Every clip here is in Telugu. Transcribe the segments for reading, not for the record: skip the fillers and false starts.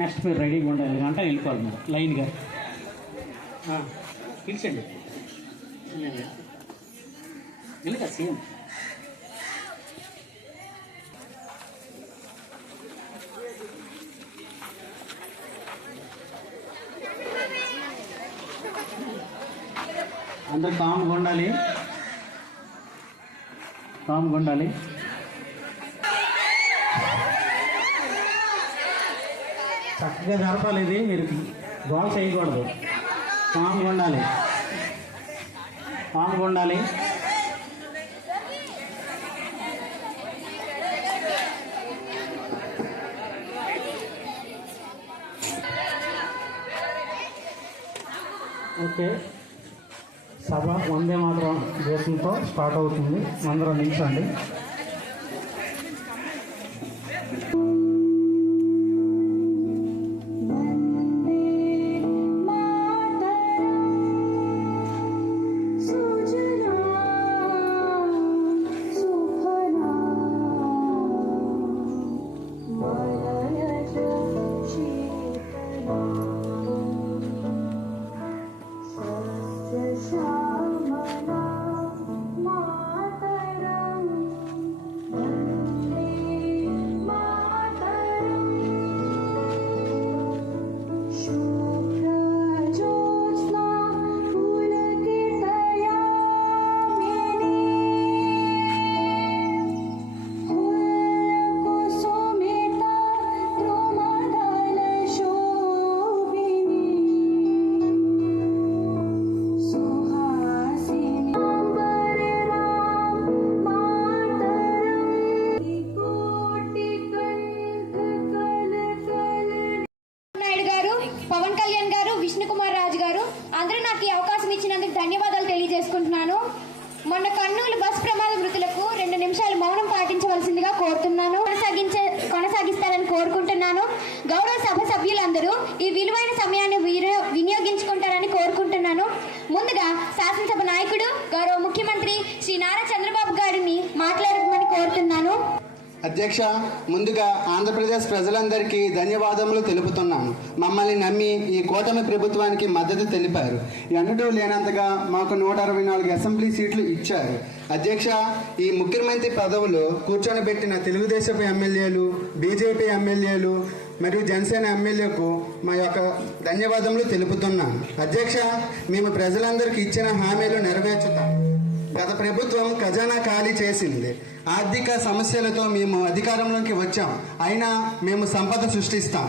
నెక్స్ట్ మీరు రెడీగా ఉండాలి అంటే వెళ్ళిపోవాలి మీరు లైన్గా పిలిచండి వెళ్ళగా సేమ్ అందరు కామ్గా ఉండాలి చక్కగా జరపాలి. ఇది మీరు గోల్ చేయకూడదు. కామ్గా ఉండాలి. ఓకే, సభ వందే మాత్రం దేశంతో స్టార్ట్ అవుతుంది. అందరూ నిల్చోండి. పవన్ కళ్యాణ్ గారు, విష్ణు కుమార్ రాజు గారు, అందరూ నాకు ఈ అవకాశం ఇచ్చినందుకు ధన్యవాదాలు తెలియజేసుకుంటున్నాను. మొన్న కర్నూలు బస్ ప్రమాద మృతులకు 2 నిమిషాలు మౌనం పాటించవలసిందిగా కోరుతున్నాను. కొనసాగిస్తారని కోరుకుంటున్నాను. గౌరవ సభ సభ్యులందరూ ఈ విలువైన సమయాన్ని వినియోగించుకుంటారని కోరుకుంటున్నాను. ముందుగా శాసనసభ నాయకుడు గౌరవ ముఖ్యమంత్రి శ్రీ నారా చంద్రబాబు గారిని మాట్లాడమని కోరుతున్నాను. అధ్యక్ష, ముందుగా ఆంధ్రప్రదేశ్ ప్రజలందరికీ ధన్యవాదములు తెలుపుతున్నాను. మమ్మల్ని నమ్మి ఈ కూటమి ప్రభుత్వానికి మద్దతు తెలిపారు. ఎన్నడూ లేనంతగా మాకు 164 అసెంబ్లీ సీట్లు ఇచ్చారు. అధ్యక్ష, ఈ ముఖ్యమంత్రి పదవులు కూర్చొనిబెట్టిన తెలుగుదేశం ఎమ్మెల్యేలు, బీజేపీ ఎమ్మెల్యేలు మరియు జనసేన ఎమ్మెల్యేకు మా యొక్క ధన్యవాదములు తెలుపుతున్నాను. అధ్యక్ష, మేము ప్రజలందరికీ ఇచ్చిన హామీలు నెరవేర్చుతాం. గత ప్రభుత్వం ఖజానా ఖాళీ చేసింది. ఆర్థిక సమస్యలతో మేము అధికారంలోకి వచ్చాం. అయినా మేము సంపద సృష్టిస్తాం.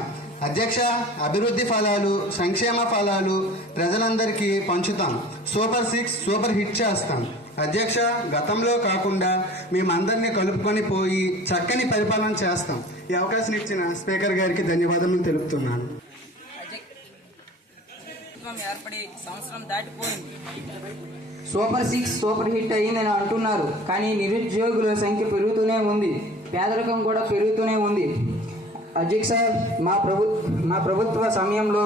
అధ్యక్ష, అభివృద్ధి ఫలాలు, సంక్షేమ ఫలాలు ప్రజలందరికీ పంచుతాం. సూపర్ 6 సూపర్ హిట్ చేస్తాం. అధ్యక్ష, గతంలో కాకుండా మేమందరినీ కలుపుకొని పోయి చక్కని పరిపాలన చేస్తాం. ఈ అవకాశం ఇచ్చిన స్పీకర్ గారికి ధన్యవాదాలు తెలుపుతున్నాను. ఏర్పడి సంవత్సరం దాటిపోయింది. సూపర్ 6 సూపర్ హిట్ అయ్యిందని అంటున్నారు, కానీ నిరుద్యోగుల సంఖ్య పెరుగుతూనే ఉంది, పేదరికం కూడా పెరుగుతూనే ఉంది. అధ్యక్ష, మా ప్రభుత్వ సమయంలో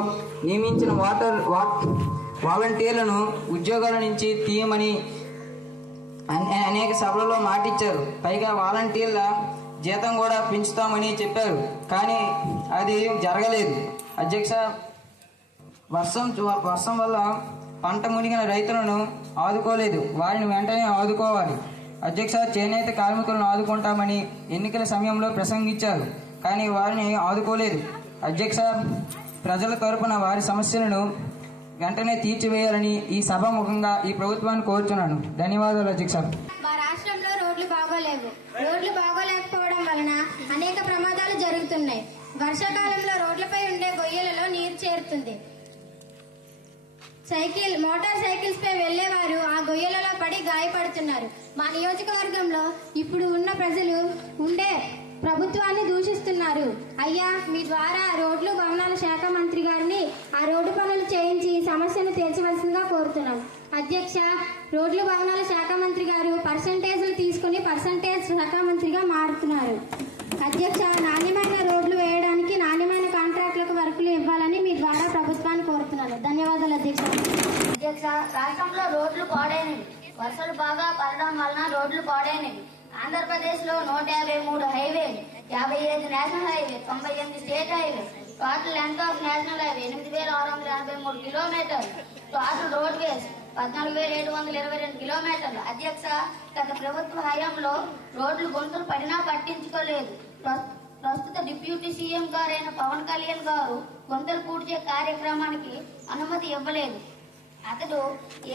నియమించిన వాలంటీర్లను ఉద్యోగాల నుంచి తీయమని అనేక సభలలో మాటిచ్చారు. పైగా వాలంటీర్ల జీతం కూడా పెంచుతామని చెప్పారు, కానీ అది జరగలేదు. అధ్యక్ష, వర్షం వల్ల పంట మునిగిన రైతులను ఆదుకోలేదు. వారిని వెంటనే ఆదుకోవాలి. అధ్యక్ష, చేనేత కార్మికులను ఆదుకుంటామని ఎన్నికల సమయంలో ప్రసంగించారు, కానీ వారిని ఆదుకోలేదు. అధ్యక్ష, ప్రజల తరపున వారి సమస్యలను వెంటనే తీర్చివేయాలని ఈ సభాముఖంగా ఈ ప్రభుత్వాన్ని కోరుతున్నాను. ధన్యవాదాలు అధ్యక్ష. మా రాష్ట్రంలో రోడ్లు బాగోలేవు. రోడ్లు బాగోలేకపోవడం వలన అనేక ప్రమాదాలు జరుగుతున్నాయి. వర్షాకాలంలో రోడ్లపై ఉండే గొయ్యలలో నీరు చేరుతుంది. మోటార్ సైకిల్స్ పై వెళ్లేవారు ఆ గొయ్యలలో పడి గాయపడుతున్నారు. మా నియోజకవర్గంలో ఇప్పుడు ఉన్న ప్రజలు ఉండే ప్రభుత్వాన్ని దూషిస్తున్నారు. అయ్యా, మీ ద్వారా రోడ్లు భవనాల శాఖ మంత్రి గారిని ఆ రోడ్డు పనులు చేయించి సమస్యను తీర్చవలసిందిగా కోరుతున్నాం. అధ్యక్ష, రోడ్లు భవనాల శాఖ మంత్రి గారు పర్సంటేజ్లు తీసుకుని పర్సంటేజ్ శాఖ మంత్రిగా మారుతున్నారు. అధ్యక్ష, నాణ్యమైన రోడ్లు వేయడానికి నాణ్యమైన కాంట్రాక్టులకు వర్కులు ఇవ్వాలని మీ ద్వారా ప్రభుత్వాన్ని కోరుతున్నాను. ధన్యవాదాలు అధ్యక్ష. అధ్యక్ష, రాష్ట్రంలో రోడ్లు పాడైనవి. వర్షాలు బాగా పడడం వలన రోడ్లు పాడైనవి. ఆంధ్రప్రదేశ్ లో 153 హైవేలు, 57 national highway, 98 state highway, total length of national highway 8,683 కిలోమీటర్లు. టోటల్ రోడ్ వేస్ 14,722 కిలోమీటర్లు. అధ్యక్ష, గత ప్రభుత్వ హయాంలో రోడ్లు గుంతలు పడినా పట్టించుకోలేదు. ప్రస్తుత డిప్యూటీ సీఎం గారైన పవన్ కళ్యాణ్ గారు గుంతలు పూడ్చే కార్యక్రమానికి అనుమతి ఇవ్వలేదు. అతడు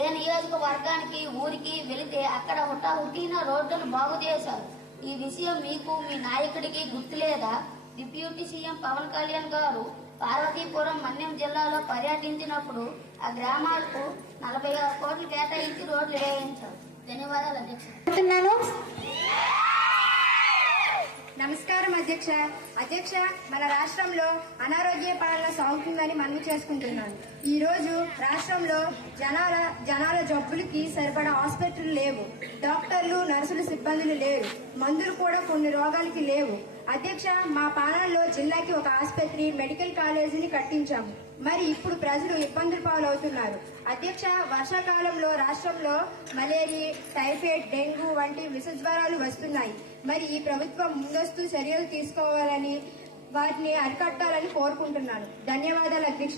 ఏ నియోజకవర్గానికి ఊరికి వెళితే అక్కడ హుటాహుటిన రోడ్లను బాగు చేశారు. ఈ విషయం మీకు మీ నాయకుడికి గుర్తులేదా? డిప్యూటీ సీఎం పవన్ కళ్యాణ్ గారు పార్వతీపురం మన్యం జిల్లాలో పర్యటించినప్పుడు ఆ గ్రామాలకు 46 కోట్లు కేటాయించి రోడ్లు వేయించారు. ధన్యవాదాలు అధ్యక్ష. నమస్కారం అధ్యక్ష. అధ్యక్ష, మన రాష్ట్రంలో అనారోగ్య పాలన సాగుతుందని మనవి చేసుకుంటున్నాను. ఈ రోజు రాష్ట్రంలో జనాల జబ్బులకి సరిపడా ఆసుపత్రులు లేవు, డాక్టర్లు నర్సులు సిబ్బందులు లేరు, మందులు కూడా కొన్ని రోగాలకి లేవు. అధ్యక్ష, మా పాలనలో జిల్లాకి ఒక ఆసుపత్రి, మెడికల్ కాలేజీని కట్టించాము. మరి ఇప్పుడు ప్రజలు ఇబ్బందుల పాలవుతున్నారు. అధ్యక్ష, వర్షాకాలంలో రాష్ట్రంలో మలేరియా, టైఫాయిడ్, డెంగ్యూ వంటి విష జ్వరాలు వస్తున్నాయి. మరి ఈ ప్రభుత్వం ముందస్తు చర్యలు తీసుకోవాలని, వాటిని అరికట్టాలని కోరుకుంటున్నాను. ధన్యవాదాలు అధ్యక్ష.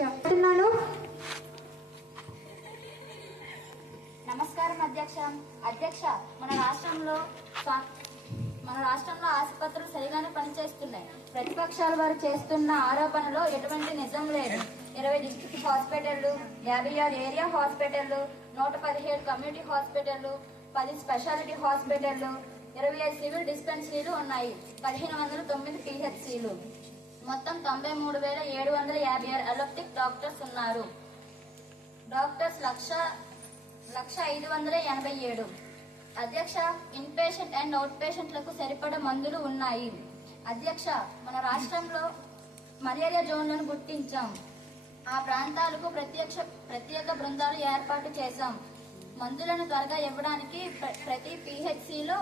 నమస్కారం అధ్యక్ష. అధ్యక్ష, మన రాష్ట్రంలో ఆసుపత్రులు సరిగానే పనిచేస్తున్నాయి. ప్రతిపక్షాల వారు చేస్తున్న ఆరోపణలో ఎటువంటి నిజం లేదు. 20 డిస్ట్రిక్ట్ హాస్పిటళ్లు, 56 ఏరియా హాస్పిటళ్లు, 117 కమ్యూనిటీ హాస్పిటళ్లు, 10 స్పెషాలిటీ హాస్పిటళ్లు, 25 సివిల్ డిస్పెన్సరీలు ఉన్నాయి. 1509 పిహెచ్సిలు, మొత్తం 93,756 అలోపతిక్ డాక్టర్స్ ఉన్నారు. డాక్టర్స్ 1,0587. అధ్యక్ష, ఇన్ పేషెంట్ అండ్ అవుట్ పేషెంట్లకు సరిపడా మందులు ఉన్నాయి. అధ్యక్ష, మన రాష్ట్రంలో మలేరియా జోన్లను గుర్తించాం. ఆ ప్రాంతాలకు ప్రత్యేక బృందాలు ఏర్పాటు చేశాం. మందులను త్వరగా ఇవ్వడానికి ప్రతి పిహెచ్సిలో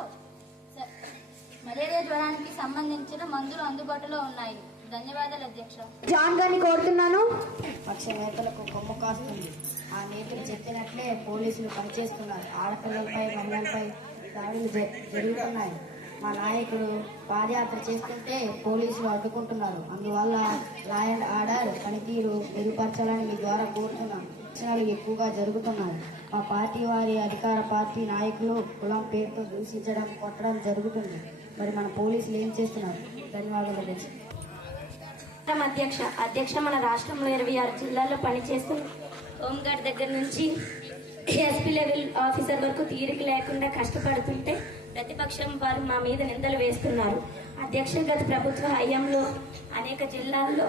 మలేరియా జ్వరానికి సంబంధించిన మందులు అందుబాటులో ఉన్నాయి. ధన్యవాదాలు అధ్యక్ష. జాన్ గారిని కోరుతున్నాను. పక్ష నేతలకు కొమ్ము కాస్తుంది. ఆ నేతలు చెప్పినట్లే పోలీసులు పనిచేస్తున్నారు. ఆడపిల్లలపై, మహిళలపై దాడులు జరుగుతున్నాయి. మా నాయకుడు పాదయాత్ర చేస్తుంటే పోలీసులు అడ్డుకుంటున్నారు. అందువల్ల లా అండ్ ఆర్డర్ పనితీరు మెరుగుపరచాలని మీ ద్వారా కోరుతున్నాను. రక్షణలు ఎక్కువగా జరుగుతున్నాయి. మా పార్టీ వారి అధికార పార్టీ నాయకులు కులం పేరుతో దూషించడం, కొట్టడం జరుగుతుంది. మరి మన పోలీసులు ఏం చేస్తున్నారు? ధన్యవాదాలు అధ్యక్ష, మన రాష్ట్రంలో 26 జిల్లాల్లో పనిచేస్తున్న హోంగార్డ్ దగ్గర నుంచి ఎస్పీ లెవెల్ ఆఫీసర్ వరకు తీరిక లేకుండా కష్టపడుతుంటే ప్రతిపక్షం వారు మా మీద నిందలు వేస్తున్నారు. అధ్యక్ష, గత ప్రభుత్వ హయాంలో అనేక జిల్లాల్లో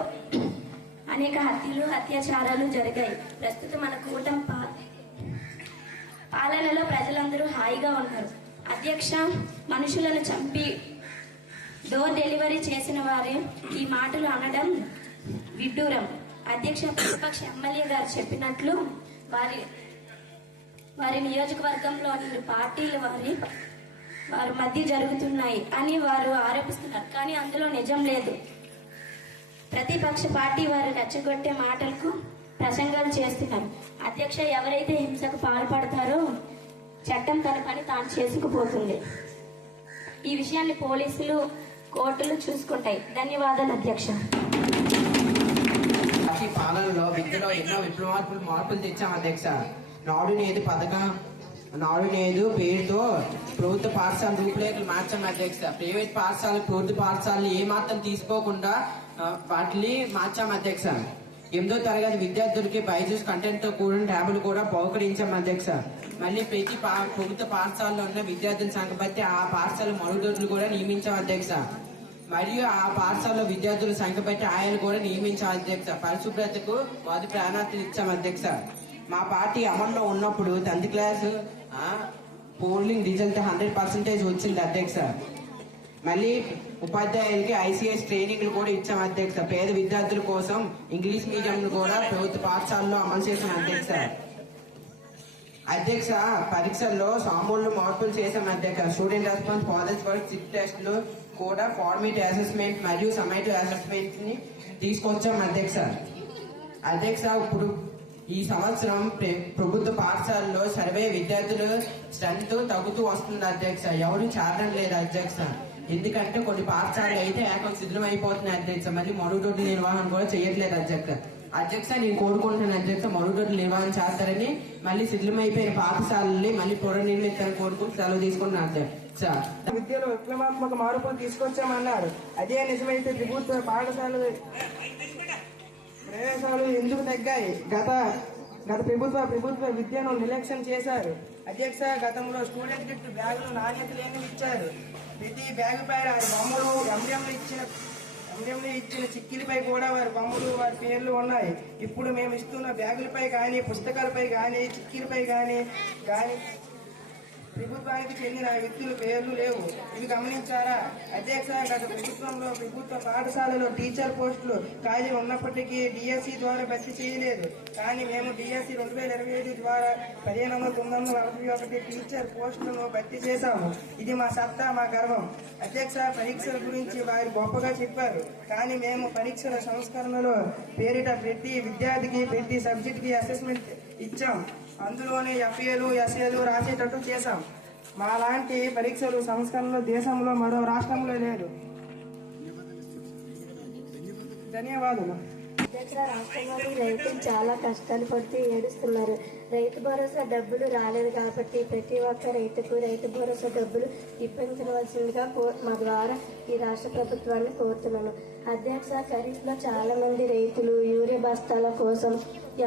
అనేక హత్యలు, అత్యాచారాలు జరిగాయి. ప్రస్తుతం మన కూటమి పాలనలో ప్రజలందరూ హాయిగా ఉన్నారు. అధ్యక్ష, మనుషులను చంపి డోర్ డెలివరీ చేసిన వారే ఈ మాటలు అనడం విడ్డూరం. అధ్యక్ష, ప్రతిపక్ష ఎమ్మెల్యే గారు చెప్పినట్లు వారి నియోజకవర్గంలోని పార్టీలు వారి మధ్య జరుగుతున్నాయి అని వారు ఆరోపిస్తున్నారు. కానీ అందులో నిజం లేదు. ప్రతిపక్ష పార్టీ వారు రెచ్చగొట్టే మాటలకు ప్రసంగాలు చేస్తున్నారు. అధ్యక్ష, ఎవరైతే హింసకు పాల్పడతారో చట్టం తన పని తాను చేసుకుపోతుంది. ఈ విషయాన్ని పోలీసులు, కోర్టులు చూసుకుంటాయి. ధన్యవాదాలు అధ్యక్ష. పార్టీ పాలనలో విద్యలో ఎన్నో విప్లవాత్మక మార్పులు తెచ్చాం అధ్యక్ష. నాడు నేదు పథకం, నాడు నేదు పేరుతో ప్రభుత్వ పాఠశాల రూపురేఖలు మార్చాం అధ్యక్ష. ప్రైవేట్ పాఠశాల, ప్రభుత్వ పాఠశాలలు ఏమాత్రం తీసుకోకుండా వాటిని మార్చాం అధ్యక్ష. 8వ తరగతి విద్యార్థులకి బైజూస్ కంటెంట్ తో కూడిన ట్యాబులు కూడా బహుకరించాం అధ్యక్ష. మళ్ళీ ప్రతి ప్రభుత్వ పాఠశాలలో ఉన్న విద్యార్థుల సంఖ్య బట్టి ఆ పాఠశాల మరుగుదొడ్లు కూడా నియమించాం అధ్యక్ష. మరియు ఆ పాఠశాలలో విద్యార్థుల సంఖ్య బట్టి ఆయలు కూడా నియమించాం అధ్యక్ష. పరిశుభ్రతకు మొదటి ప్రాధాన్యత ఇచ్చాం అధ్యక్ష. మా పార్టీ అమల్లో ఉన్నప్పుడు 10th క్లాస్ పోలింగ్ రిజల్ట్ 100% వచ్చింది అధ్యక్ష. మళ్ళీ ఉపాధ్యాయులకి ఐసీఎస్ ట్రైనింగ్లు కూడా ఇచ్చాం అధ్యక్ష. పేద విద్యార్థుల కోసం ఇంగ్లీష్ మీడియం కూడా ప్రభుత్వ పాఠశాలలో అమలు చేసాం అధ్యక్ష. అధ్యక్ష, పరీక్షల్లో సామూలు మార్పులు చేసాం అధ్యక్ష. స్టూడెంట్ రెస్పాన్స్, ఫాదర్స్ వర్క్, సిక్ టెస్టులు కూడా ఫార్మేటివ్ అసెస్మెంట్ మరియు సమ్మేటివ్ అసెస్మెంట్ ని తీసుకొచ్చాం అధ్యక్ష. అధ్యక్ష, ఇప్పుడు ఈ సంవత్సరం ప్రభుత్వ పాఠశాలలో సర్వే విద్యార్థులు స్ట్రెంత్ తగ్గుతూ వస్తుంది అధ్యక్ష. ఎవరు చేరడం లేదు అధ్యక్ష. ఎందుకంటే కొన్ని పాఠశాలలు అయితే ఏకం శిథిలం అయిపోతున్నాయి అధ్యక్ష. మళ్ళీ మరుగుదొడ్ల నిర్వహణ కూడా చేయట్లేదు అధ్యక్ష నేను కోరుకుంటున్నాను అధ్యక్ష, మరుగుదొడ్ల నిర్వహణ చేస్తారని, మళ్ళీ శిథిలం అయిపోయిన పాఠశాలని మళ్ళీ పునర్నిర్మితాన్ని కోరుకుంటూ సెలవు తీసుకుంటున్నాను అధ్యక్ష. విద్యలో విప్లవాత్మక మార్పులు తీసుకొచ్చామన్నారు. అదే నిజమైతే ప్రభుత్వ పాఠశాలలు ప్రవేశాలు ఎందుకు తగ్గాయి? గత ప్రభుత్వ విద్యను నిర్లక్ష్యం చేశారు అధ్యక్ష. గతంలో స్టూడెంట్ కిట్ బ్యాగులు నాణ్యత లేనివి ఇచ్చారు. ప్రతి బ్యాగు పై వారి బొమ్మలు, ఎంబ్రియంలో ఇచ్చిన చిక్కిలపై కూడా వారి బొమ్మలు, వారి పేర్లు ఉన్నాయి. ఇప్పుడు మేము ఇస్తున్న బ్యాగులపై కానీ, పుస్తకాలపై కానీ, చిక్కిలపై కానీ ప్రభుత్వానికి చెందిన వ్యక్తుల పేర్లు లేవు. ఇవి గమనించారా అధ్యక్ష? గత ప్రభుత్వంలో ప్రభుత్వ పాఠశాలలో టీచర్ పోస్టులు ఖాళీ ఉన్నప్పటికీ డిఎస్సి ద్వారా భర్తీ చేయలేదు. కానీ మేము డిఎస్సి 2025 ద్వారా 15,941 టీచర్ పోస్టులను భర్తీ చేశాము. ఇది మా సత్తా, మా గర్వం అధ్యక్ష. పరీక్షల గురించి వారు గొప్పగా చెప్పారు. కానీ మేము పరీక్షల సంస్కరణలో పేరిట ప్రతి విద్యార్థికి ప్రతి సబ్జెక్ట్కి అసెస్మెంట్ ఇచ్చాం. అందులోనే ఎఫ్ఏలు, ఎస్ఏలు రాసేటట్టు చేశాం. మా లాంటి పరీక్షలు సంస్కరణలు దేశంలో మరో రాష్ట్రంలో లేదు. ధన్యవాదాలు. రాష్ట్రంలోని రైతులు చాలా కష్టాలు పడుతూ ఏడుస్తున్నారు. రైతు భరోసా డబ్బులు రాలేదు కాబట్టి ప్రతి ఒక్క రైతుకు రైతు భరోసా డబ్బులు ఇప్పించవలసిందిగా మా ద్వారా ఈ రాష్ట్ర ప్రభుత్వాన్ని కోరుతున్నాను అధ్యక్ష. ఖరీఫ్లో చాలా మంది రైతులు యూరియా బస్తాల కోసం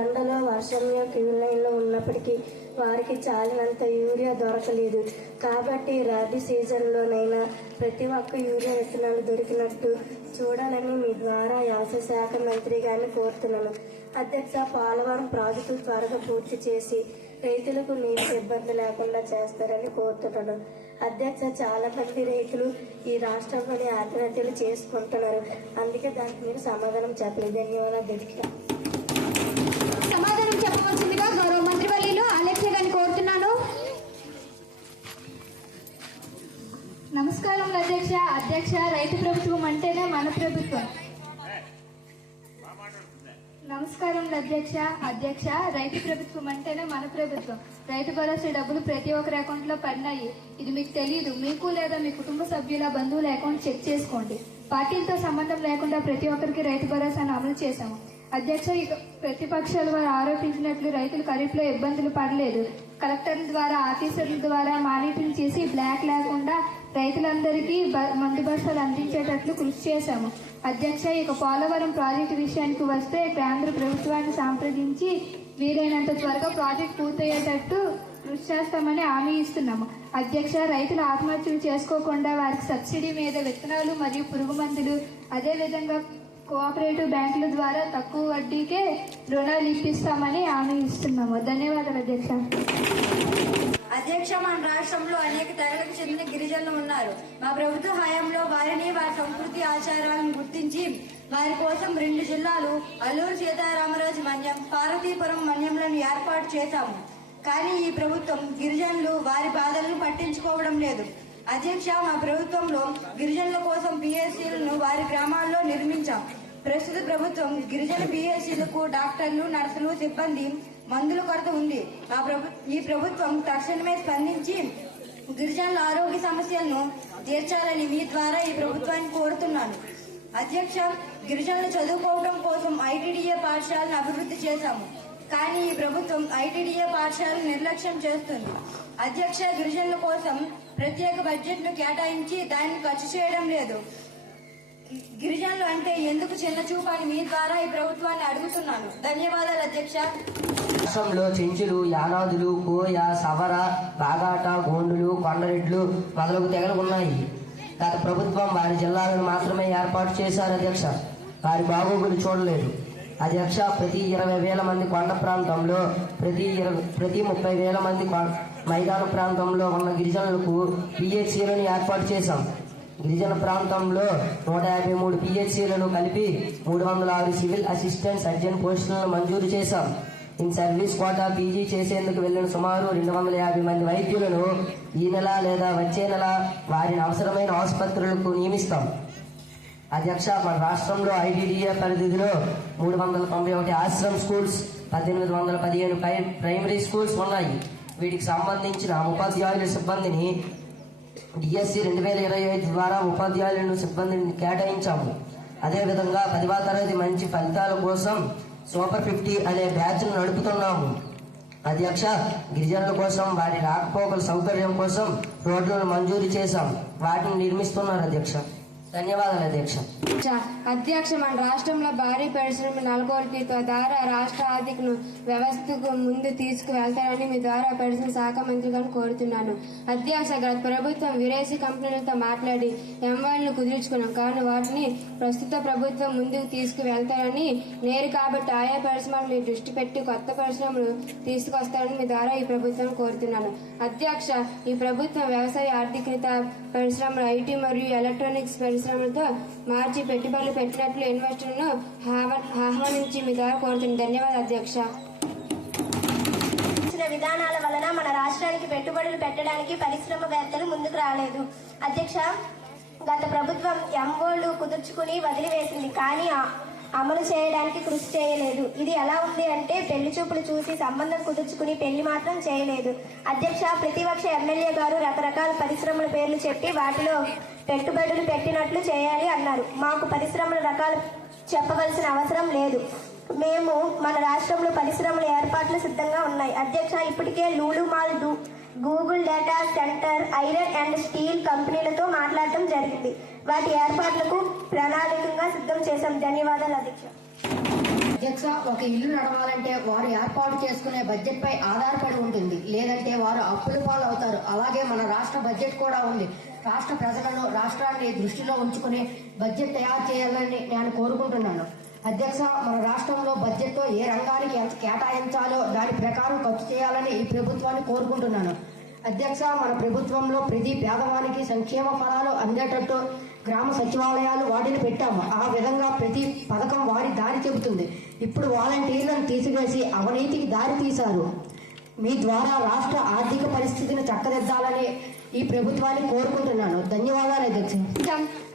ఎండలో, వర్షంలో క్యూ లైన్లో ఉన్నప్పటికీ వారికి చాలినంత యూరియా దొరకలేదు. కాబట్టి రబీ సీజన్లోనైనా ప్రతి ఒక్క యూరియా విత్తనాలు దొరికినట్టు చూడాలని మీ ద్వారా వ్యవసాయ శాఖ మంత్రి గారిని కోరుతున్నాను అధ్యక్ష. పోలవరం ప్రాజెక్టు త్వరగా పూర్తి చేసి రైతులకు నీటి ఇబ్బంది లేకుండా చేస్తారని కోరుతున్నాను అధ్యక్ష. చాలా మంది రైతులు ఈ రాష్ట్రంలోని ఆత్మహత్యలు చేసుకుంటున్నారు. అందుకే దానికి మీరు సమాధానం చెప్పలేదు. ధన్యవాదాలు అధ్యక్ష. సమాధానం చెప్పవలసిందిగా గౌరవ మంత్రివర్యులు అలెక్య గారిని కోరుతున్నాను. నమస్కారం అధ్యక్ష. రైతు ప్రభుత్వం అంటేనే మన ప్రభుత్వం. నమస్కారం అధ్యక్ష. రైతు ప్రభుత్వం అంటేనే మన ప్రభుత్వం. రైతు భరోసా డబ్బులు ప్రతి ఒక్కరి అకౌంట్లో పడినాయి. ఇది మీకు తెలియదు. మీకు లేదా మీ కుటుంబ సభ్యుల, బంధువుల అకౌంట్ చెక్ చేసుకోండి. పార్టీలతో సంబంధం లేకుండా ప్రతి ఒక్కరికి రైతు భరోసాను అమలు చేశాము అధ్యక్ష. ప్రతిపక్షాలు వారు ఆరోపించినట్లు రైతులు ఖరీఫ్లో ఇబ్బందులు పడలేదు. కలెక్టర్ల ద్వారా, ఆఫీసర్ల ద్వారా మానిటరింగ్ చేసి బ్లాక్ లేకుండా రైతులందరికీ మందు బస్తాలు అందించేటట్లు కృషి చేశాము అధ్యక్ష. ఇక పోలవరం ప్రాజెక్టు విషయానికి వస్తే కేంద్ర ప్రభుత్వాన్ని సంప్రదించి వీలైనంత త్వరగా ప్రాజెక్టు పూర్తయ్యేటట్టు కృషి చేస్తామని హామీ ఇస్తున్నాము అధ్యక్ష. రైతులు ఆత్మహత్యలు చేసుకోకుండా వారికి సబ్సిడీ మీద విత్తనాలు మరియు పురుగు మందులు, అదేవిధంగా కోఆపరేటివ్ బ్యాంకుల ద్వారా తక్కువ వడ్డీకే రుణాలు ఇప్పిస్తామని హామీ ఇస్తున్నాము. ధన్యవాదాలు అధ్యక్ష. మన రాష్ట్రంలో అనేక తెగలకు చెందిన గిరిజనులు ఉన్నారు. మా ప్రభుత్వ హయాంలో వారిని, వారి సంస్కృతి ఆచారాలను గుర్తించి వారి కోసం 2 జిల్లాలు అల్లూరు సీతారామరాజు మన్యం, పార్వతీపురం మన్యంలను ఏర్పాటు చేశాము. కానీ ఈ ప్రభుత్వం గిరిజనులు వారి బాధలను పట్టించుకోవడం లేదు అధ్యక్ష. మా ప్రభుత్వంలో గిరిజనుల కోసం పిఎస్సీలను వారి గ్రామాల్లో నిర్మించాం. ప్రస్తుత ప్రభుత్వం గిరిజన పిఎస్సీలకు డాక్టర్లు, నర్సులు, సిబ్బంది, మందుల కొరత ఉంది. ఈ ప్రభుత్వం తక్షణమే స్పందించి గిరిజనుల ఆరోగ్య సమస్యలను తీర్చాలని మీ ద్వారా ఈ ప్రభుత్వాన్ని కోరుతున్నాను అధ్యక్ష. గిరిజనులు చదువుకోవడం కోసం ఐటీడీఏ పాఠశాలను అభివృద్ధి చేశాము. కానీ ఈ ప్రభుత్వం ఐటీడీఏ పాఠశాలను నిర్లక్ష్యం చేస్తుంది అధ్యక్ష. గిరిజనుల కోసం ప్రత్యేక బడ్జెట్ను కేటాయించి దాన్ని ఖర్చు చేయడం లేదు. గిరిజనులు అంటే ఎందుకు చిన్న చూపాలి మీ ద్వారా ఈ ప్రభుత్వాన్ని అడుగుతున్నాను. ధన్యవాదాలు అధ్యక్ష. రాష్ట్రంలో చెంచులు, యానాదులు, కోయ, సవర, బాగాట, గోండులు, కొండరెడ్లు మొదలగు తెగలు ఉన్నాయి. గత ప్రభుత్వం వారి జిల్లాలను మాత్రమే ఏర్పాటు చేశారు అధ్యక్ష. వారి బాగోగులు చూడలేదు అధ్యక్ష. ప్రతి 20,000 మంది కొండ ప్రాంతంలో, ప్రతి 30,000 మంది మైదాన ప్రాంతంలో ఉన్న గిరిజనులకు పిహెచ్సీలను ఏర్పాటు చేశాం. గిరిజన ప్రాంతంలో 153 పిహెచ్సీలను కలిపి 306 సివిల్ అసిస్టెంట్ సర్జన్ పోస్టులను మంజూరు చేశాం. ఇన్ సర్వీస్ కోటా పీజీ చేసేందుకు వెళ్లిన సుమారు 250 మంది వైద్యులను ఈ నెల లేదా వచ్చే నెల వారిని అవసరమైన ఆసుపత్రులకు నియమిస్తాం అధ్యక్ష. మన రాష్ట్రంలో ఐటీడీఏ పరిధిలో 391 ఆశ్రమ్ స్కూల్స్, 1815 ప్రైమరీ స్కూల్స్ ఉన్నాయి. వీటికి సంబంధించిన ఉపాధ్యాయుల సిబ్బందిని డిఎస్సి 2025 ద్వారా ఉపాధ్యాయులను సిబ్బందిని కేటాయించాము. అదేవిధంగా 10వ తరగతి మంచి ఫలితాల కోసం సూపర్ 50 అనే బ్యాచ్ను నడుపుతున్నాము. అధ్యక్ష, గిరిజనుల కోసం వారి రాకపోకల సౌకర్యం కోసం రోడ్లను మంజూరు చేశాం. వాటిని నిర్మిస్తున్నారు అధ్యక్ష. ధన్యవాదాలు అధ్యక్ష. అధ్యక్ష, మన రాష్ట్రంలో భారీ పరిశ్రమ నెలకొల్పి ద్వారా రాష్ట్ర ఆర్థిక వ్యవస్థకు ముందు తీసుకువెళ్తారని మీ ద్వారా పరిశ్రమ శాఖ మంత్రి గారిని కోరుతున్నాను. అధ్యక్ష, గత ప్రభుత్వం విదేశీ కంపెనీలతో మాట్లాడి ఎంఓయూలను కుదుర్చుకున్నాం. కానీ వాటిని ప్రస్తుత ప్రభుత్వం ముందుకు తీసుకువెళ్తారని నేరు కాబట్టి ఆయా పరిశ్రమలు మీరు దృష్టి పెట్టి కొత్త పరిశ్రమలు తీసుకొస్తారని మీ ద్వారా ఈ ప్రభుత్వం కోరుతున్నాను. అధ్యక్ష, ఈ ప్రభుత్వం వ్యవసాయ ఆర్థికత పరిశ్రమలు, ఐటీ మరియు ఎలక్ట్రానిక్స్ పరిశ్రమలతో మార్చి పెట్టుబడులు పెట్టినట్లు ఇన్వెస్టర్లను ఆహ్వానించి మీ ద్వారా కోరుతున్నాను. ధన్యవాదాలు అధ్యక్ష. విధానాల వలన మన రాష్ట్రానికి పెట్టుబడులు పెట్టడానికి పరిశ్రమవేత్తలు ముందుకు రాలేదు. అధ్యక్ష, గత ప్రభుత్వం ఎంఓలు కుదుర్చుకుని వదిలివేసింది, కానీ అమలు చేయడానికి కృషి చేయలేదు. ఇది ఎలా ఉంది అంటే పెళ్లి చూపులు చూసి సంబంధం కుదుర్చుకుని పెళ్లి మాత్రం చేయలేదు. అధ్యక్ష, ప్రతిపక్ష ఎమ్మెల్యే గారు రకరకాల పరిశ్రమల పేర్లు చెప్పి వాటిలో పెట్టుబడులు పెట్టినట్లు చేయాలి అన్నారు. మాకు పరిశ్రమల రకాలు చెప్పవలసిన అవసరం లేదు. మేము మన రాష్ట్రంలో పరిశ్రమల ఏర్పాట్లు సిద్ధంగా ఉన్నాయి. అధ్యక్ష, ఇప్పటికే Lulu mall, Google data centre, iron and steel కంపెనీలతో మాట్లాడటం జరిగింది. వాటి ఏర్పాట్లకు ప్రణాళికంగా సిద్ధం చేశాం. ధన్యవాదాలు అధ్యక్ష. అధ్యక్ష, ఒక ఇల్లు నడవాలంటే వారు ఏర్పాటు చేసుకునే బడ్జెట్ పై ఆధారపడి ఉంటుంది. లేదంటే వారు అప్పుల పాలు అవుతారు. అలాగే మన రాష్ట్ర బడ్జెట్ కూడా ఉంది. రాష్ట్ర ప్రజలను, రాష్ట్రాన్ని దృష్టిలో ఉంచుకుని బడ్జెట్ తయారు చేయాలని నేను కోరుకుంటున్నాను. అధ్యక్ష, మన రాష్ట్రంలో బడ్జెట్తో ఏ రంగానికి ఎంత కేటాయించాలో దాని ప్రకారం ఖర్చు చేయాలని ఈ ప్రభుత్వాన్ని కోరుకుంటున్నాను. అధ్యక్ష, మన ప్రభుత్వంలో ప్రతి పేదవానికి సంక్షేమ ఫలాలు అందేటట్టు గ్రామ సచివాలయాలు వాటిని పెట్టాము. ఆ విధంగా ప్రతి పథకం వారి దారి చెబుతుంది. ఇప్పుడు వాలంటీర్లను తీసివేసి అవినీతికి దారి తీశారు. మీ ద్వారా రాష్ట్ర ఆర్థిక పరిస్థితిని చక్కదిద్దాలని ఈ ప్రభుత్వాన్ని కోరుకుంటున్నాను. ధన్యవాదాలు అధ్యక్ష.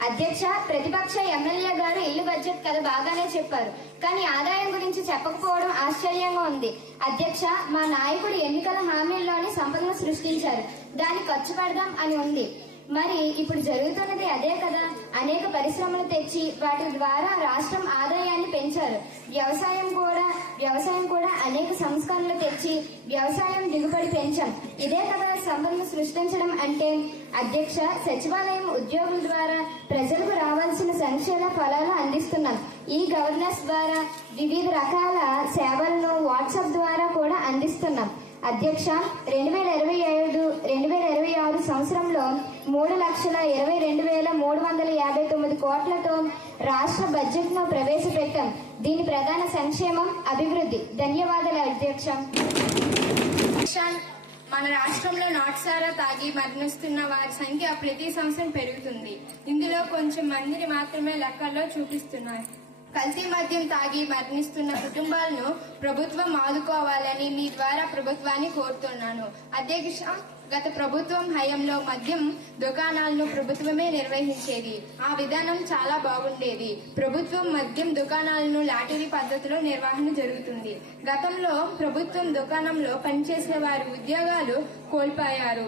అధ్యక్ష, ప్రతిపక్ష ఎమ్మెల్యే గారు ఇల్లు బడ్జెట్ కథ బాగానే చెప్పారు, కానీ ఆదాయం గురించి చెప్పకపోవడం ఆశ్చర్యంగా ఉంది. అధ్యక్ష, మా నాయకుడు ఎన్నికల హామీల్లోని సంపదను సృష్టించారు, దాన్ని ఖర్చు పెడదాం అని ఉంది. మరి ఇప్పుడు జరుగుతున్నది అదే కదా. అనేక పరిశ్రమలు తెచ్చి వాటి ద్వారా రాష్ట్రం ఆదాయాన్ని పెంచారు. వ్యవసాయం కూడా అనేక సంస్కరణలు తెచ్చి వ్యవసాయం దిగుబడి పెంచాం. ఇదే కదా సంపదను సృష్టించడం అంటే. అధ్యక్ష, సచివాలయం ఉద్యోగుల ద్వారా ప్రజలకు రావాల్సిన సంక్షేమ ఫలాలు అందిస్తున్నాం. ఈ గవర్నెన్స్ ద్వారా వివిధ రకాల సేవలను వాట్సాప్ ద్వారా కూడా అందిస్తున్నాం. అధ్యక్ష, 2025-2026 సంవత్సరంలో 3,22,359 కోట్లతో రాష్ట్ర బడ్జెట్ ను ప్రవేశపెట్టాం. దీని ప్రధాన సంక్షేమం, అభివృద్ధి. ధన్యవాదాలు అధ్యక్ష. మన రాష్ట్రంలో నాటుసారా తాగి మరణిస్తున్న వారి సంఖ్య ప్రతి సంవత్సరం పెరుగుతుంది. ఇందులో కొంచెం మందిని మాత్రమే లెక్కల్లో చూపిస్తున్నారు. కల్తీ మద్యం తాగి మరణిస్తున్న కుటుంబాలను ప్రభుత్వం ఆదుకోవాలని మీ ద్వారా ప్రభుత్వాన్ని కోరుతున్నాను. అధ్యక్ష, గత ప్రభుత్వం హయాంలో మద్యం దుకాణాలను ప్రభుత్వమే నిర్వహించేది. ఆ విధానం చాలా బాగుండేది. ప్రభుత్వం మద్యం దుకాణాలను లాటరీ పద్ధతిలో నిర్వహణ జరుగుతుంది. గతంలో ప్రభుత్వం దుకాణంలో పనిచేసే వారి ఉద్యోగాలు కోల్పోయారు.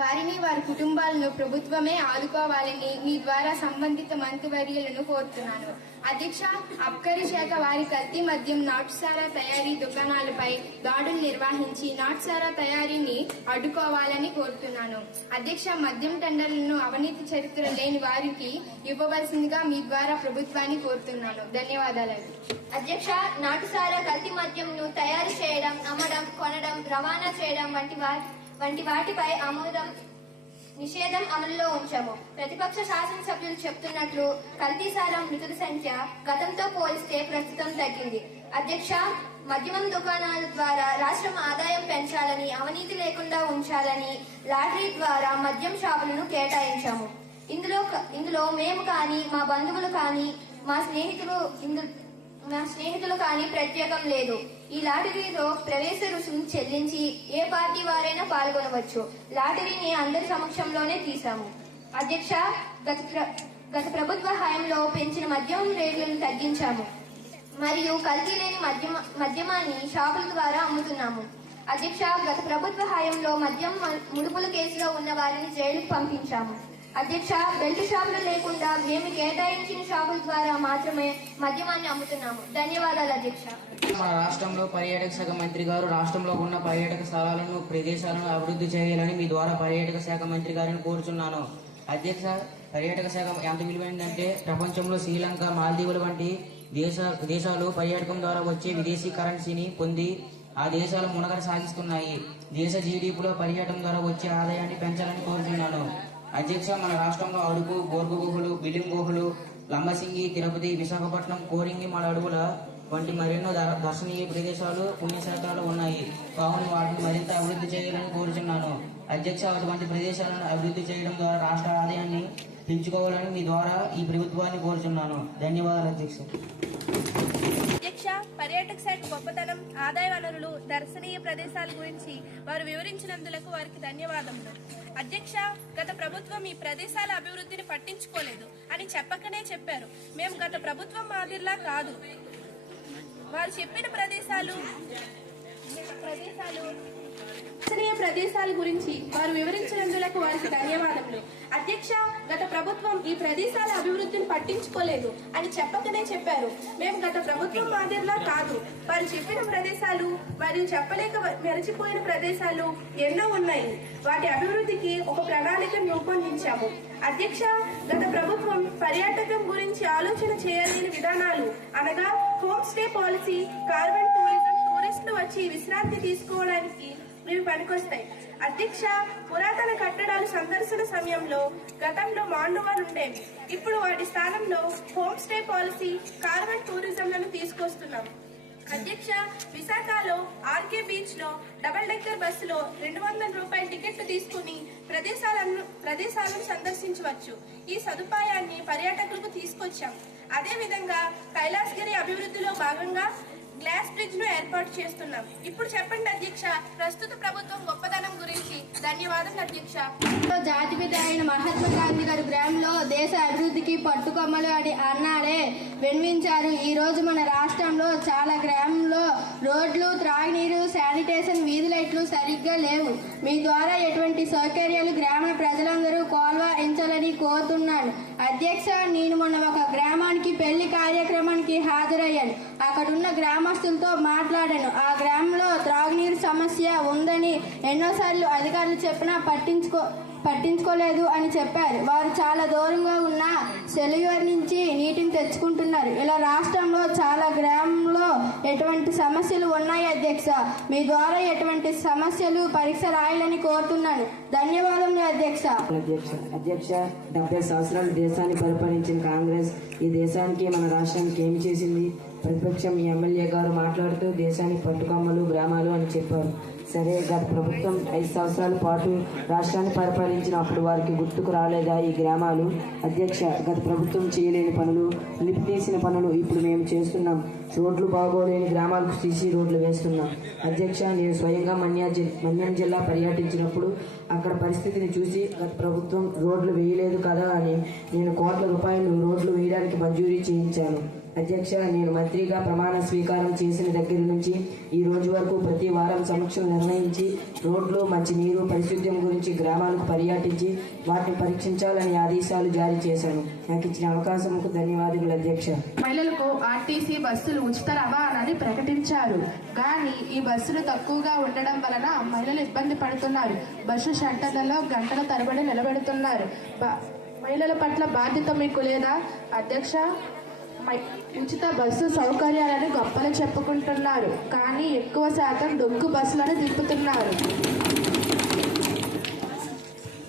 వారిని, వారి కుటుంబాలను ప్రభుత్వమే ఆదుకోవాలని మీ ద్వారా సంబంధిత మంత్రివర్యులను కోరుతున్నాను. అధ్యక్ష, అబ్కారీ శాఖ వారి కల్తీ మద్యం, నాటుసారా తయారీ దుకాణాలపై దాడులు నిర్వహించి నాటుసారా తయారీని అడ్డుకోవాలని కోరుతున్నాను. అధ్యక్ష, మద్యం టెండర్లను అవినీతి చరిత్ర లేని వారికి ఇవ్వవలసిందిగా మీ ద్వారా ప్రభుత్వాన్ని కోరుతున్నాను. ధన్యవాదాలు. అధ్యక్ష, నాటుసారా కల్తీ మద్యంను తయారు చేయడం, అమ్మడం, కొనడం, రవాణా చేయడం వంటి వాటిపై నిషేధం అమలులో ఉంచాము. ప్రతిపక్ష శాసనసభ్యులు చెప్తున్నట్లు కల్తీ సారా మృతుల సంఖ్య గతంతో పోలిస్తే ప్రస్తుతం తగ్గింది. అధ్యక్ష, మద్యం దుకాణాల ద్వారా రాష్ట్రం ఆదాయం పెంచాలని, అవినీతి లేకుండా ఉంచాలని లాటరీ ద్వారా మద్యం షాపులను కేటాయించాము. ఇందులో మేము కానీ, మా బంధువులు కానీ, మా స్నేహితులు కానీ ప్రత్యేకం లేదు. ఈ లాటరీలో ప్రవేశ రుసుము చెల్లించి ఏ పార్టీ వారైనా పాల్గొనవచ్చు. లాటరీని అందరి సమక్షంలోనే తీశాము. అధ్యక్ష, గత ప్రభుత్వ హయాంలో పెంచిన మద్యం రేట్లను తగ్గించాము మరియు కల్తీ లేని మద్యమాన్ని షాపుల ద్వారా అమ్ముతున్నాము. అధ్యక్ష, గత ప్రభుత్వ హయాంలో మద్యం ముడుపుల కేసులో ఉన్న వారిని జైలుకు పంపించాము. అధ్యక్ష, బెల్ట్ షాపులు లేకుండా మేము కేటాయించిన షాపుల ద్వారా మాత్రమే మద్యమాన్ని అమ్ముతున్నాము. ధన్యవాదాలు అధ్యక్ష. మన రాష్ట్రంలో పర్యాటక శాఖ మంత్రి గారు రాష్ట్రంలో ఉన్న పర్యాటక స్థలాలను ప్రదేశాలను అభివృద్ధి చేయాలని మీ ద్వారా పర్యాటక శాఖ మంత్రి గారిని కోరుచున్నాను. అధ్యక్ష, పర్యాటక శాఖ ఎంత విలువైందంటే ప్రపంచంలో శ్రీలంక, మాల్దీవులు వంటి దేశాలు పర్యాటకం ద్వారా వచ్చే విదేశీ కరెన్సీని పొంది ఆ దేశాలు మునగడ సాగిస్తున్నాయి. దేశ జీడీపీలో పర్యాటకం ద్వారా వచ్చే ఆదాయాన్ని పెంచాలని కోరుచున్నాను. అధ్యక్ష, మన రాష్ట్రంలో అడుగు, బోర్గు గుహలు, బిల్లిం గుహలు, లంబసింగి, తిరుపతి, విశాఖపట్నం, కోరింగి మన అడవుల వంటి మరెన్నో దర్శనీయ ప్రదేశాలు, పుణ్యక్షేత్రాలు ఉన్నాయి. కావున వాటిని మరింత అభివృద్ధి చేయాలని కోరుచున్నాను. అధ్యక్ష, అటువంటి ప్రదేశాలను అభివృద్ధి చేయడం ద్వారా రాష్ట్ర ఆదాయాన్ని పెంచుకోవాలని మీ ద్వారా ఈ ప్రభుత్వాన్ని కోరుచున్నాను. ధన్యవాదాలు అధ్యక్ష. అధ్యక్ష, పర్యాటక శాఖ గొప్పతనం, ఆదాయ వనరులు, దర్శనీయ ప్రదేశాల గురించి వారు వివరించినందులకు వారికి ధన్యవాదములు. అధ్యక్ష, గత ప్రభుత్వం ఈ ప్రదేశాల అభివృద్ధిని పట్టించుకోలేదు అని చెప్పకనే చెప్పారు. మేము గత ప్రభుత్వం మాదిరిలా కాదు. వారు చెప్పిన ప్రదేశాల గురించి వారు వివరించినందులకు వారికి ధన్యవాదములు. అధ్యక్ష, గత ప్రభుత్వం ఈ ప్రదేశాల అభివృద్ధిని పట్టించుకోలేదు అని చెప్పకనే చెప్పారు. మేము గత ప్రభుత్వం మాదిరిలా కాదు. వారు చెప్పిన ప్రదేశాలు మరియు చెప్పలేక మెరచిపోయిన ప్రదేశాలు ఎన్నో ఉన్నాయి. వాటి అభివృద్ధికి ఒక ప్రణాళికను రూపొందించాము. అధ్యక్ష, గత ప్రభుత్వం పర్యాటకం గురించి ఆలోచన చేయలేని విధానాలు అనగా home stay policy, carbon tourism, టూరిస్టులు వచ్చి విశ్రాంతి తీసుకోవడానికి ఇవి పనికొస్తాయి. అధ్యక్ష, పురాతన కట్టడాలు సందర్శన సమయంలో గతంలో మాండువాలు ఉండేవి. ఇప్పుడు వాటి స్థానంలో హోమ్ స్టే పాలసీ, కార్బన్ టూరిజంలను తీసుకొస్తున్నాం. అధ్యక్ష, విశాఖలో ఆర్కే బీచ్ లో డబుల్ డెక్కర్ బస్సులో 200 రూపాయల టికెట్ తీసుకుని ప్రదేశాలను సందర్శించవచ్చు. ఈ సదుపాయాన్ని పర్యాటకులకు తీసుకొచ్చాం. అదే విధంగా కైలాసగిరి అభివృద్ధిలో భాగంగా గ్లాస్ బ్రిడ్జ్ ను ఏర్పాటు చేస్తున్నాం. ఇప్పుడు చెప్పండి అధ్యక్ష, ప్రస్తుత ప్రభుత్వం గొప్పదనం గురించి. ధన్యవాదాలు అధ్యక్ష. జాతిపిత అయిన మహాత్మా గాంధీ గారు గ్రామంలో దేశ అభివృద్ధికి పట్టుకొమ్మలు అని అన్నాడే వినిపించారు. ఈ రోజు మన రాష్ట్రంలో చాలా గ్రామంలో రోడ్లు, త్రాగునీరు, శానిటేషన్, వీధి లైట్లు సరిగ్గా లేవు. మీ ద్వారా ఎటువంటి సౌకర్యాలు గ్రామ ప్రజలందరూ కోల్వాయించాలని కోరుతున్నాను. అధ్యక్ష, నేను మొన్న ఒక గ్రామానికి పెళ్లి కార్యక్రమానికి హాజరయ్యాను. అక్కడున్న గ్రామస్తులతో మాట్లాడాను. ఆ గ్రామంలో త్రాగునీరు సమస్య ఉందని ఎన్నోసార్లు అధికారులు చెప్పినా పట్టించుకోలేదు అని చెప్పారు. వారు చాలా దూరంగా ఉన్న సెల్యూర్ నుంచి నీటిని తెచ్చుకుంటున్నారు. ఇలా రాష్ట్రంలో చాలా గ్రామంలో ఎటువంటి సమస్యలు ఉన్నాయి అధ్యక్ష. మీ ద్వారా ఎటువంటి సమస్యలు పరీక్ష రాయాలని కోరుతున్నాను. ధన్యవాదములు అధ్యక్ష. అధ్యక్ష, 70 సంవత్సరాలు దేశాన్ని పరిపాలించిన కాంగ్రెస్ ఈ దేశానికి, మన రాష్ట్రానికి ఏమి చేసింది? ప్రతిపక్షం మీ ఎమ్మెల్యే గారు మాట్లాడుతూ దేశానికి పట్టుకొమ్మలు, గ్రామాలు అని చెప్పారు. సరే, గత ప్రభుత్వం 5 సంవత్సరాల పాటు రాష్ట్రాన్ని పరిపాలించినప్పుడు వారికి గుర్తుకు రాలేదా ఈ గ్రామాలు? అధ్యక్ష, గత ప్రభుత్వం చేయలేని పనులు, నిలిపితీసిన పనులు ఇప్పుడు మేము చేస్తున్నాం. రోడ్లు బాగోలేని గ్రామాలకు సీసీ రోడ్లు వేస్తున్నాం. అధ్యక్ష, నేను స్వయంగా మన్యం జిల్లా పర్యటించినప్పుడు అక్కడ పరిస్థితిని చూసి గత ప్రభుత్వం రోడ్లు వేయలేదు కదా అని నేను కోట్ల రూపాయలు రోడ్లు వేయడానికి మంజూరీ చేయించాను. అధ్యక్ష, నేను మంత్రిగా ప్రమాణ స్వీకారం చేసిన దగ్గర నుంచి ఈ రోజు వరకు ప్రతి వారం సమీక్షలు నిర్ణయించి రోడ్లు, మంచినీరు, పరిశుద్ధ్యం గురించి గ్రామాలకు పర్యటించి వాటిని పరీక్షించాలని ఆదేశాలు జారీ చేశాను. నాకు ఇచ్చిన అవకాశంకు ధన్యవాదాలు అధ్యక్ష. మహిళలకు ఆర్టీసీ బస్సులు ఉచిత రవాణాని ప్రకటించారు. కానీ ఈ బస్సులు తక్కువగా ఉండడం వలన మహిళలు ఇబ్బంది పడుతున్నారు. బస్సు షెల్టర్లలో గంటల తరబడి నిలబెడుతున్నారు. మహిళల పట్ల బాధ్యత మీకు లేదా అధ్యక్ష? ఉచిత బస్సు సౌకర్యాలను గొప్పలు చెప్పుకుంటున్నారు, కానీ ఎక్కువ శాతం డొక్కు బస్సులను తిప్పుతున్నారు.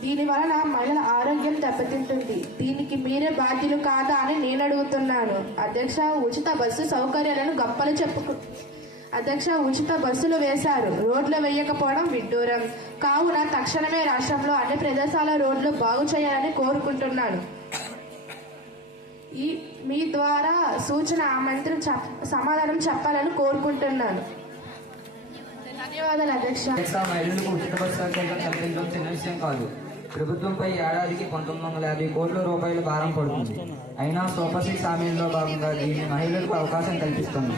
దీని వలన మహిళల ఆరోగ్యం దెబ్బతింటుంది. దీనికి మీరే బాధ్యులు కాదా అని నేను అడుగుతున్నాను. అధ్యక్ష, ఉచిత బస్సు సౌకర్యాలను గొప్పలు అధ్యక్ష, ఉచిత బస్సులు వేశారు, రోడ్లు వేయకపోవడం విడ్డూరం. కావున తక్షణమే రాష్ట్రంలో అన్ని ప్రదేశాల రోడ్లు బాగు చేయాలని కోరుకుంటున్నాను. మీ ద్వారా సూచన ఆ మంత్రి సమాధానం చెప్పాలని కోరుకుంటున్నాను. ధన్యవాదాలు అధ్యక్ష. మహిళలకు ఉచిత బస్సు సౌకర్యం కల్పించడం చిన్న విషయం కాదు. ప్రభుత్వంపై ఏడాదికి 1950 కోట్ల రూపాయల భారం పడుతుంది. అయినా సూపర్ 6 హామీల్లో భాగంగా దీన్ని మహిళలకు అవకాశం కల్పిస్తుంది.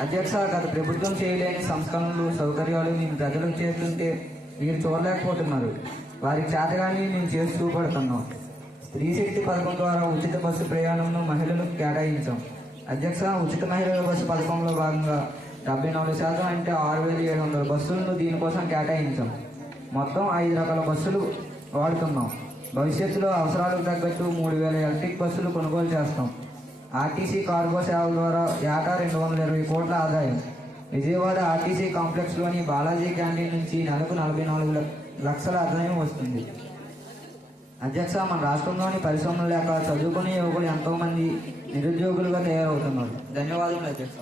అధ్యక్ష, గత ప్రభుత్వం చేయలేని సంస్కరణలు సౌకర్యాలు మేము ప్రజలకు చేస్తుంటే మీరు చూడలేకపోతున్నారు. వారికి చేతగాని మేము చేసి చూపడుతున్నాం. స్త్రీ శక్తి పథకం ద్వారా ఉచిత బస్సు ప్రయాణంను మహిళలకు కేటాయించాం. అధ్యక్ష, ఉచిత మహిళల బస్సు పథకంలో భాగంగా 74% అంటే 6,700 బస్సులను దీనికోసం కేటాయించాం. మొత్తం 5 రకాల బస్సులు వాడుతున్నాం. భవిష్యత్తులో అవసరాలకు తగ్గట్టు 3,000 ఎలక్ట్రిక్ బస్సులు కొనుగోలు చేస్తాం. ఆర్టీసీ కార్గో సేవల ద్వారా ఏటా 220 కోట్ల ఆదాయం. విజయవాడ ఆర్టీసీ కాంప్లెక్స్లోని బాలాజీ క్యాంటీన్ నుంచి నెలకు 44 లక్షల ఆదాయం వస్తుంది. అధ్యక్ష, మన రాష్ట్రంలోని పరిశ్రమలు లేక చదువుకునే యువకులు ఎంతోమంది నిరుద్యోగులుగా తయారవుతున్నారు. ధన్యవాదములు అధ్యక్ష.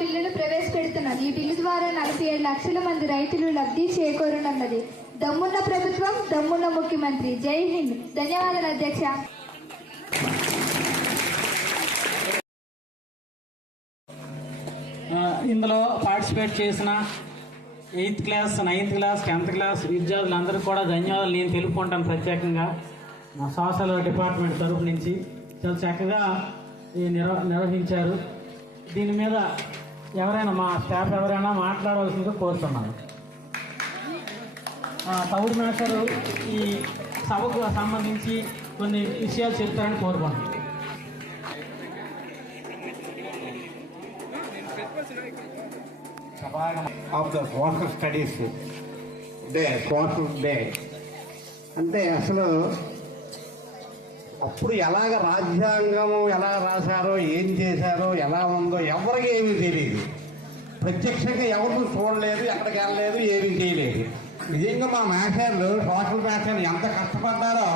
బిల్లును ప్రవేశపెడుతున్నారు. ఈ బిల్లు ద్వారా 47 లక్షల మంది రైతులు లబ్ధి చేకూరనున్నది. దమ్మున్న ప్రభుత్వం, దమ్మున్న ముఖ్యమంత్రి. జై హింద్. ధన్యవాదాలు అధ్యక్ష. ఇందులో పార్టిసిపేట్ చేసిన 8th class, 9th class, 10th class విద్యార్థులందరికీ కూడా ధన్యవాదాలు నేను తెలుపుకుంటాను. ప్రత్యేకంగా మా సోషల్ డిపార్ట్మెంట్ తరఫు నుంచి చాలా చక్కగా నిర్వహించారు. దీని మీద ఎవరైనా మా స్టాఫ్ ఎవరైనా మాట్లాడవలసిందిగా కోరుతున్నాను. తౌడు మేస్టర్ ఈ సభకు సంబంధించి కొన్ని విషయాలు చెప్తారని కోరుకుంటున్నాను. Of the social studies day, social day అంటే అసలు అప్పుడు ఎలాగ రాజ్యాంగం ఎలా రాశారో, ఏం చేశారో, ఎలా ఉందో ఎవరికి ఏమీ తెలియదు. ప్రత్యక్షంగా ఎవరు చూడలేదు, ఎక్కడికి వెళ్ళలేదు, ఏమీ చేయలేదు. నిజంగా మా మాస్టర్లు, సోషల్ మాస్టర్లు ఎంత కష్టపడ్డారో